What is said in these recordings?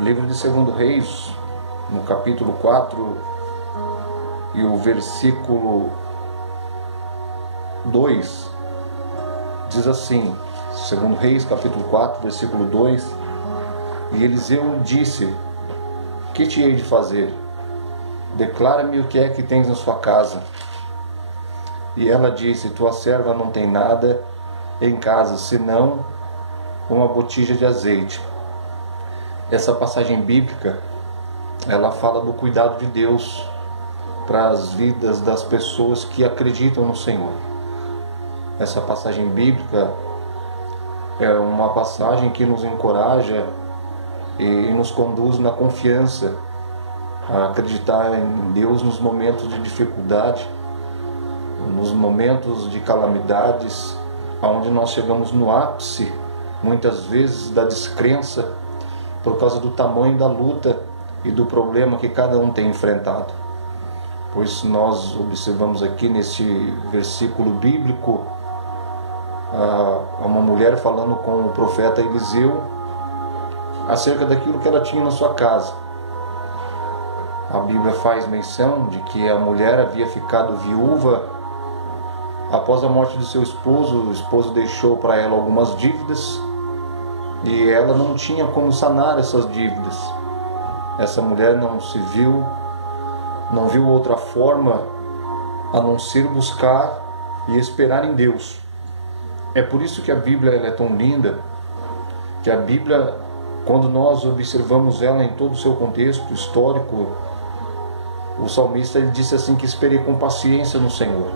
Livro de 2 Reis, no capítulo 4 e o versículo 2, diz assim, 2 Reis, capítulo 4, versículo 2: E Eliseu disse: Que te hei de fazer? Declara-me o que é que tens na sua casa. E ela disse: Tua serva não tem nada em casa, senão uma botija de azeite. Essa passagem bíblica, ela fala do cuidado de Deus para as vidas das pessoas que acreditam no Senhor. Essa passagem bíblica é uma passagem que nos encoraja e nos conduz na confiança a acreditar em Deus nos momentos de dificuldade, nos momentos de calamidades, onde nós chegamos no ápice, muitas vezes, da descrença, por causa do tamanho da luta e do problema que cada um tem enfrentado. Pois nós observamos aqui nesse versículo bíblico uma mulher falando com o profeta Eliseu acerca daquilo que ela tinha na sua casa. A Bíblia faz menção de que a mulher havia ficado viúva após a morte de seu esposo. O esposo deixou para ela algumas dívidas e ela não tinha como sanar essas dívidas. Essa mulher não viu outra forma a não ser buscar e esperar em Deus. É por isso que a Bíblia ela é tão linda, que a Bíblia, quando nós observamos ela em todo o seu contexto histórico, o salmista ele disse assim, que esperei com paciência no Senhor.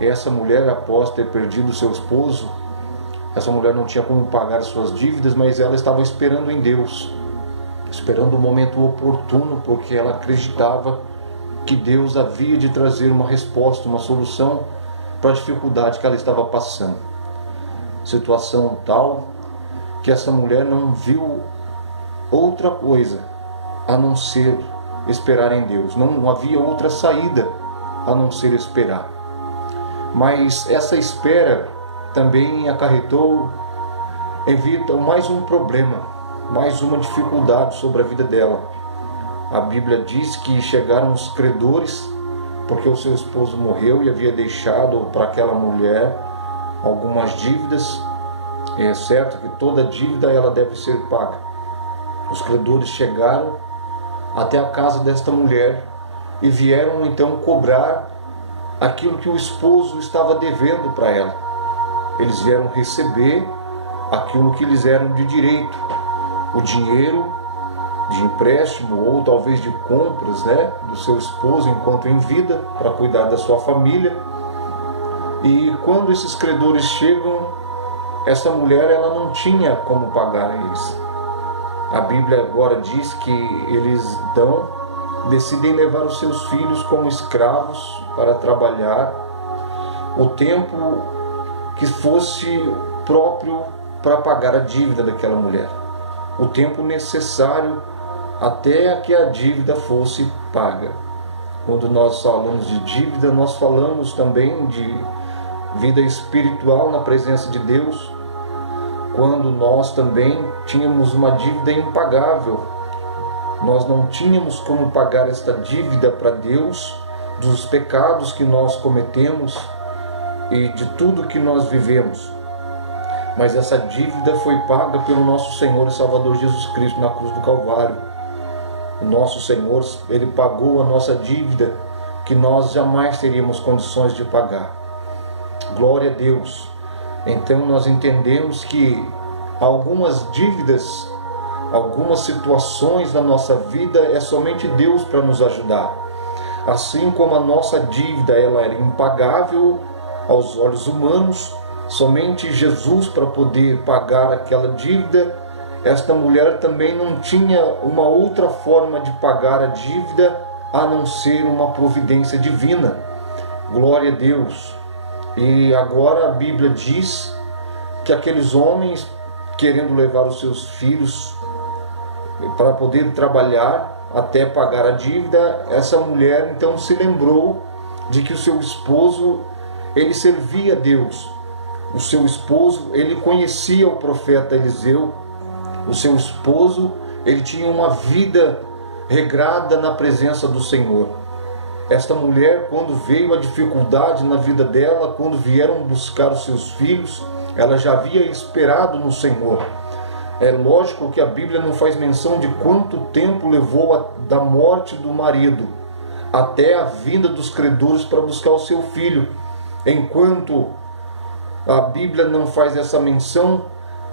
Essa mulher, após ter perdido seu esposo, essa mulher não tinha como pagar as suas dívidas, mas ela estava esperando em Deus, esperando o momento oportuno, porque ela acreditava que Deus havia de trazer uma resposta, uma solução para a dificuldade que ela estava passando. Situação tal que essa mulher não viu outra coisa a não ser esperar em Deus. Não havia outra saída a não ser esperar. Mas essa espera também acarretou em vida mais um problema, mais uma dificuldade sobre a vida dela. A Bíblia diz que chegaram os credores, porque o seu esposo morreu e havia deixado para aquela mulher algumas dívidas. É certo que toda dívida ela deve ser paga. Os credores chegaram até a casa desta mulher e vieram então cobrar aquilo que o esposo estava devendo para ela. Eles vieram receber aquilo que lhes era de direito, o dinheiro de empréstimo ou talvez de compras, do seu esposo enquanto em vida, para cuidar da sua família. E quando esses credores chegam, essa mulher ela não tinha como pagar a eles. A Bíblia agora diz que eles decidem levar os seus filhos como escravos para trabalhar o tempo que fosse próprio para pagar a dívida daquela mulher, o tempo necessário até que a dívida fosse paga. Quando nós falamos de dívida, nós falamos também de vida espiritual na presença de Deus, quando nós também tínhamos uma dívida impagável. Nós não tínhamos como pagar esta dívida para Deus dos pecados que nós cometemos e de tudo que nós vivemos. Mas essa dívida foi paga pelo nosso Senhor e Salvador Jesus Cristo na cruz do Calvário. O nosso Senhor, Ele pagou a nossa dívida que nós jamais teríamos condições de pagar. Glória a Deus! Então nós entendemos que algumas dívidas, algumas situações na nossa vida é somente Deus para nos ajudar. Assim como a nossa dívida ela era impagável aos olhos humanos, somente Jesus para poder pagar aquela dívida. Esta mulher também não tinha uma outra forma de pagar a dívida a não ser uma providência divina. Glória a Deus! E agora a Bíblia diz que aqueles homens, querendo levar os seus filhos para poder trabalhar até pagar a dívida, essa mulher então se lembrou de que o seu esposo, ele servia a Deus. O seu esposo, ele conhecia o profeta Eliseu. O seu esposo, ele tinha uma vida regrada na presença do Senhor. Esta mulher, quando veio a dificuldade na vida dela, quando vieram buscar os seus filhos, ela já havia esperado no Senhor. É lógico que a Bíblia não faz menção de quanto tempo levou da morte do marido até a vinda dos credores para buscar o seu filho. Enquanto a Bíblia não faz essa menção,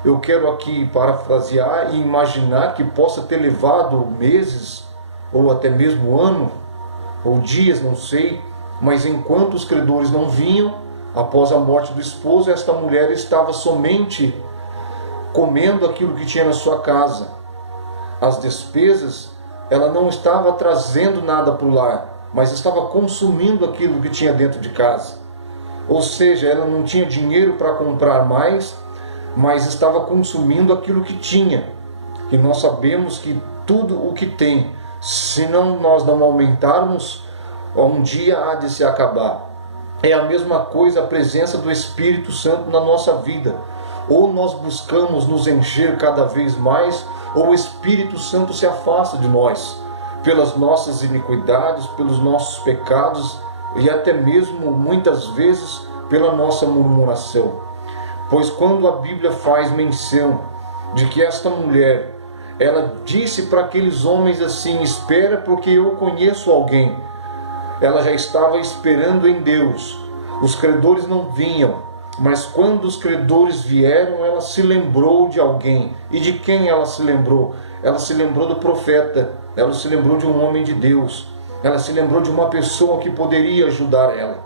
eu quero aqui parafrasear e imaginar que possa ter levado meses, ou até mesmo ano, ou dias, não sei, mas enquanto os credores não vinham, após a morte do esposo, esta mulher estava somente comendo aquilo que tinha na sua casa. As despesas, ela não estava trazendo nada para o lar, mas estava consumindo aquilo que tinha dentro de casa. Ou seja, ela não tinha dinheiro para comprar mais, mas estava consumindo aquilo que tinha. E nós sabemos que tudo o que tem, se nós não aumentarmos, um dia há de se acabar. É a mesma coisa a presença do Espírito Santo na nossa vida. Ou nós buscamos nos encher cada vez mais, ou o Espírito Santo se afasta de nós, pelas nossas iniquidades, pelos nossos pecados e até mesmo, muitas vezes, pela nossa murmuração. Pois quando a Bíblia faz menção de que esta mulher, ela disse para aqueles homens assim: espera porque eu conheço alguém. Ela já estava esperando em Deus. Os credores não vinham, mas quando os credores vieram, ela se lembrou de alguém. E de quem ela se lembrou? Ela se lembrou do profeta, ela se lembrou de um homem de Deus, ela se lembrou de uma pessoa que poderia ajudar ela.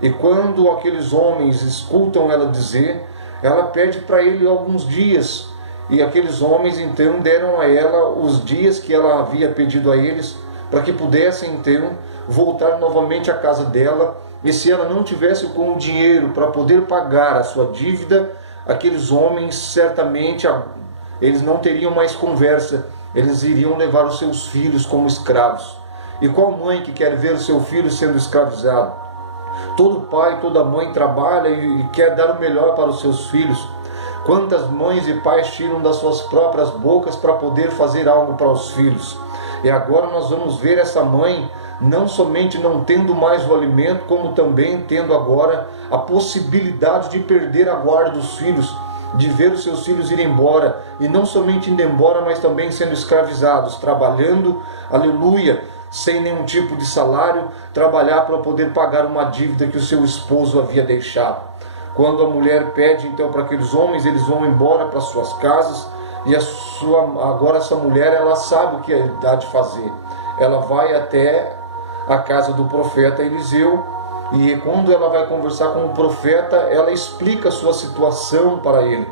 E quando aqueles homens escutam ela dizer, ela pede para ele alguns dias. E aqueles homens então deram a ela os dias que ela havia pedido a eles, para que pudessem então voltar novamente à casa dela. E se ela não tivesse com o dinheiro para poder pagar a sua dívida, aqueles homens certamente eles não teriam mais conversa, eles iriam levar os seus filhos como escravos. E qual mãe que quer ver o seu filho sendo escravizado? Todo pai, toda mãe trabalha e quer dar o melhor para os seus filhos. Quantas mães e pais tiram das suas próprias bocas para poder fazer algo para os filhos? E agora nós vamos ver essa mãe não somente não tendo mais o alimento, como também tendo agora a possibilidade de perder a guarda dos filhos, de ver os seus filhos ir embora, e não somente indo embora, mas também sendo escravizados, trabalhando, aleluia, sem nenhum tipo de salário, trabalhar para poder pagar uma dívida que o seu esposo havia deixado. Quando a mulher pede então para aqueles homens, eles vão embora para suas casas, e agora essa mulher, ela sabe o que há de fazer. Ela vai até a casa do profeta Eliseu, e quando ela vai conversar com o profeta, ela explica a sua situação para ele.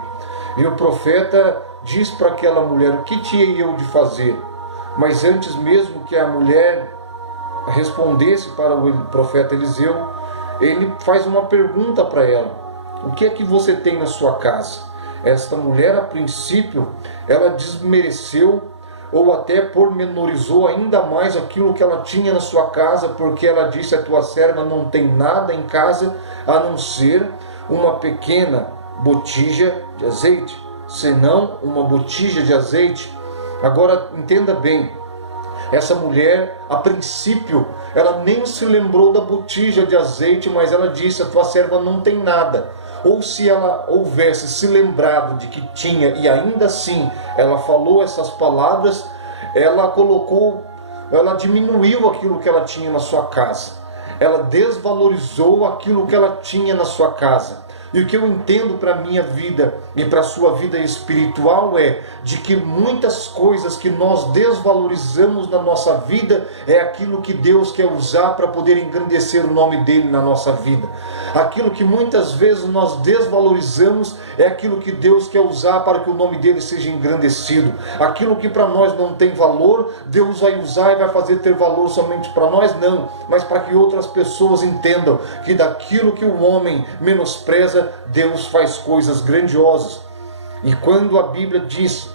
E o profeta diz para aquela mulher: o que tinha eu de fazer? Mas antes mesmo que a mulher respondesse para o profeta Eliseu, ele faz uma pergunta para ela: o que é que você tem na sua casa? Esta mulher, a princípio, ela desmereceu ou até pormenorizou ainda mais aquilo que ela tinha na sua casa, porque ela disse: a tua serva não tem nada em casa a não ser uma pequena botija de azeite, senão uma botija de azeite. Agora entenda bem, essa mulher, a princípio, ela nem se lembrou da botija de azeite, mas ela disse: a tua serva não tem nada. Ou se ela houvesse se lembrado de que tinha, e ainda assim ela falou essas palavras, ela diminuiu aquilo que ela tinha na sua casa. Ela desvalorizou aquilo que ela tinha na sua casa. E o que eu entendo para a minha vida e para a sua vida espiritual é de que muitas coisas que nós desvalorizamos na nossa vida é aquilo que Deus quer usar para poder engrandecer o nome dele na nossa vida. Aquilo que muitas vezes nós desvalorizamos é aquilo que Deus quer usar para que o nome dele seja engrandecido. Aquilo que para nós não tem valor, Deus vai usar e vai fazer ter valor somente para nós, não, mas para que outras pessoas entendam que daquilo que o homem menospreza, Deus faz coisas grandiosas. E quando a Bíblia diz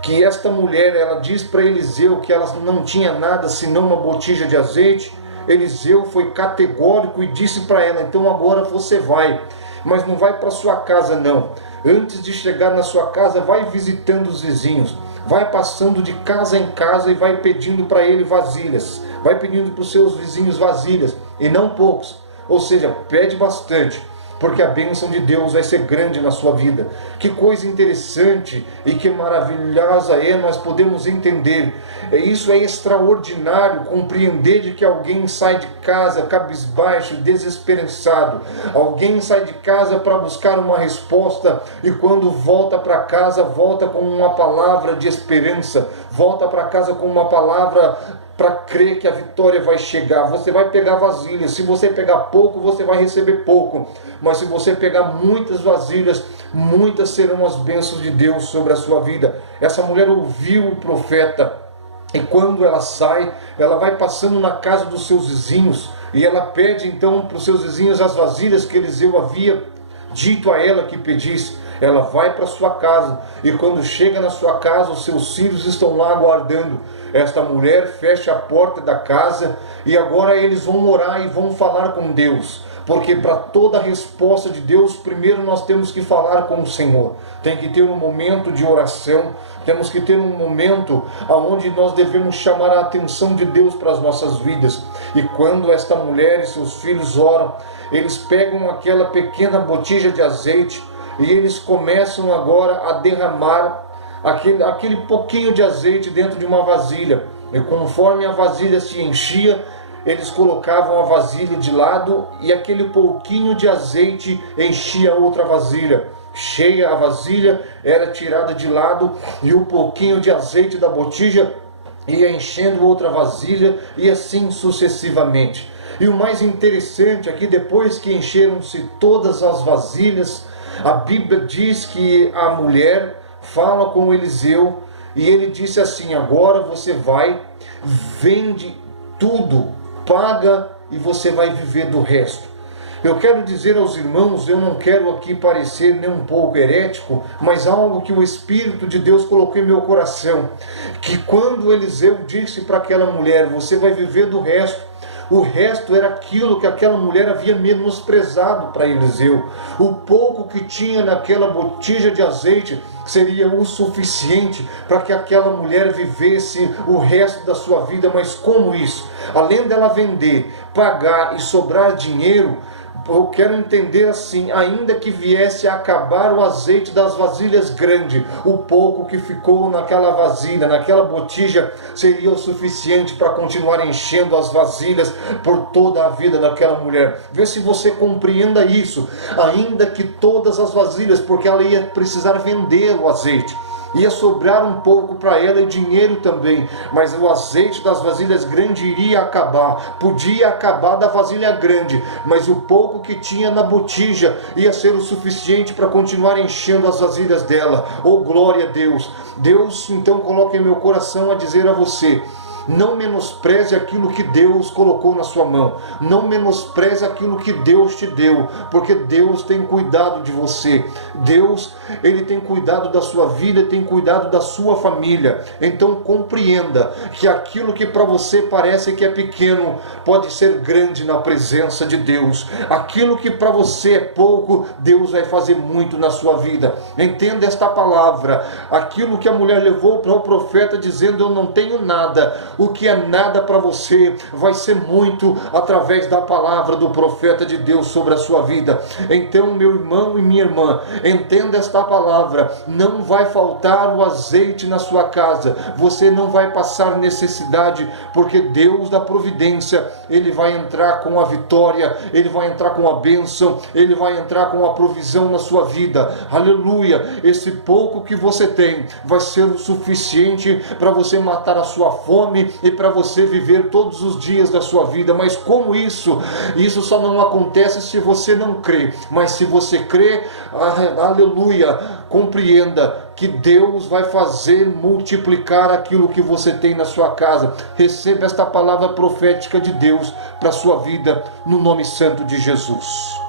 que esta mulher, ela diz para Eliseu que ela não tinha nada senão uma botija de azeite, Eliseu foi categórico e disse para ela: então agora você vai, mas não vai para sua casa não. Antes de chegar na sua casa, vai visitando os vizinhos. vai passando de casa em casa e vai pedindo para ele vasilhas, vai pedindo para os seus vizinhos vasilhas, e não poucos, ou seja, pede bastante, porque a bênção de Deus vai ser grande na sua vida. Que coisa interessante e que maravilhosa é nós podemos entender. Isso é extraordinário, compreender de que alguém sai de casa cabisbaixo, desesperançado. Alguém sai de casa para buscar uma resposta e quando volta para casa, volta com uma palavra de esperança, volta para casa com uma palavra para crer que a vitória vai chegar. Você vai pegar vasilhas, se você pegar pouco, você vai receber pouco, mas se você pegar muitas vasilhas, muitas serão as bênçãos de Deus sobre a sua vida. Essa mulher ouviu o profeta, e quando ela sai, ela vai passando na casa dos seus vizinhos, e ela pede então para os seus vizinhos as vasilhas que Eliseu havia dito a ela que pedisse. Ela vai para sua casa, e quando chega na sua casa, os seus filhos estão lá aguardando. Esta mulher fecha a porta da casa, e agora eles vão orar e vão falar com Deus, porque para toda a resposta de Deus, primeiro nós temos que falar com o Senhor. Tem que ter um momento de oração, temos que ter um momento onde nós devemos chamar a atenção de Deus para as nossas vidas. E quando esta mulher e seus filhos oram, eles pegam aquela pequena botija de azeite, e eles começam agora a derramar aquele pouquinho de azeite dentro de uma vasilha. E conforme a vasilha se enchia, eles colocavam a vasilha de lado e aquele pouquinho de azeite enchia outra vasilha. Cheia a vasilha era tirada de lado e o pouquinho de azeite da botija ia enchendo outra vasilha e assim sucessivamente. E o mais interessante é que depois que encheram-se todas as vasilhas, a Bíblia diz que a mulher fala com Eliseu e ele disse assim: agora você vai, vende tudo, paga e você vai viver do resto. Eu quero dizer aos irmãos, eu não quero aqui parecer nem um pouco herético, mas algo que o Espírito de Deus colocou em meu coração, que quando Eliseu disse para aquela mulher, você vai viver do resto, o resto era aquilo que aquela mulher havia menosprezado para Eliseu. O pouco que tinha naquela botija de azeite seria o suficiente para que aquela mulher vivesse o resto da sua vida. Mas como isso? Além dela vender, pagar e sobrar dinheiro, eu quero entender assim, ainda que viesse a acabar o azeite das vasilhas grandes, o pouco que ficou naquela vasilha, naquela botija, seria o suficiente para continuar enchendo as vasilhas por toda a vida daquela mulher. Vê se você compreenda isso, ainda que todas as vasilhas, porque ela ia precisar vender o azeite. Ia sobrar um pouco para ela e dinheiro também, mas o azeite das vasilhas grandes iria acabar. Podia acabar da vasilha grande, mas o pouco que tinha na botija ia ser o suficiente para continuar enchendo as vasilhas dela. Oh, glória a Deus! Deus então coloca em meu coração a dizer a você: não menospreze aquilo que Deus colocou na sua mão. Não menospreze aquilo que Deus te deu, porque Deus tem cuidado de você. Deus, Ele tem cuidado da sua vida, tem cuidado da sua família. Então compreenda que aquilo que para você parece que é pequeno, pode ser grande na presença de Deus. Aquilo que para você é pouco, Deus vai fazer muito na sua vida. Entenda esta palavra. Aquilo que a mulher levou para o profeta dizendo: eu não tenho nada. O que é nada para você vai ser muito através da palavra do profeta de Deus sobre a sua vida. Então, meu irmão e minha irmã, entenda esta palavra: não vai faltar o azeite na sua casa, você não vai passar necessidade, porque Deus da providência, Ele vai entrar com a vitória, Ele vai entrar com a bênção, Ele vai entrar com a provisão na sua vida. Aleluia! Esse pouco que você tem vai ser o suficiente para você matar a sua fome e para você viver todos os dias da sua vida. Mas como isso? Isso só não acontece se você não crê. Mas se você crê, aleluia, compreenda que Deus vai fazer multiplicar aquilo que você tem na sua casa. Receba esta palavra profética de Deus para a sua vida, no nome santo de Jesus.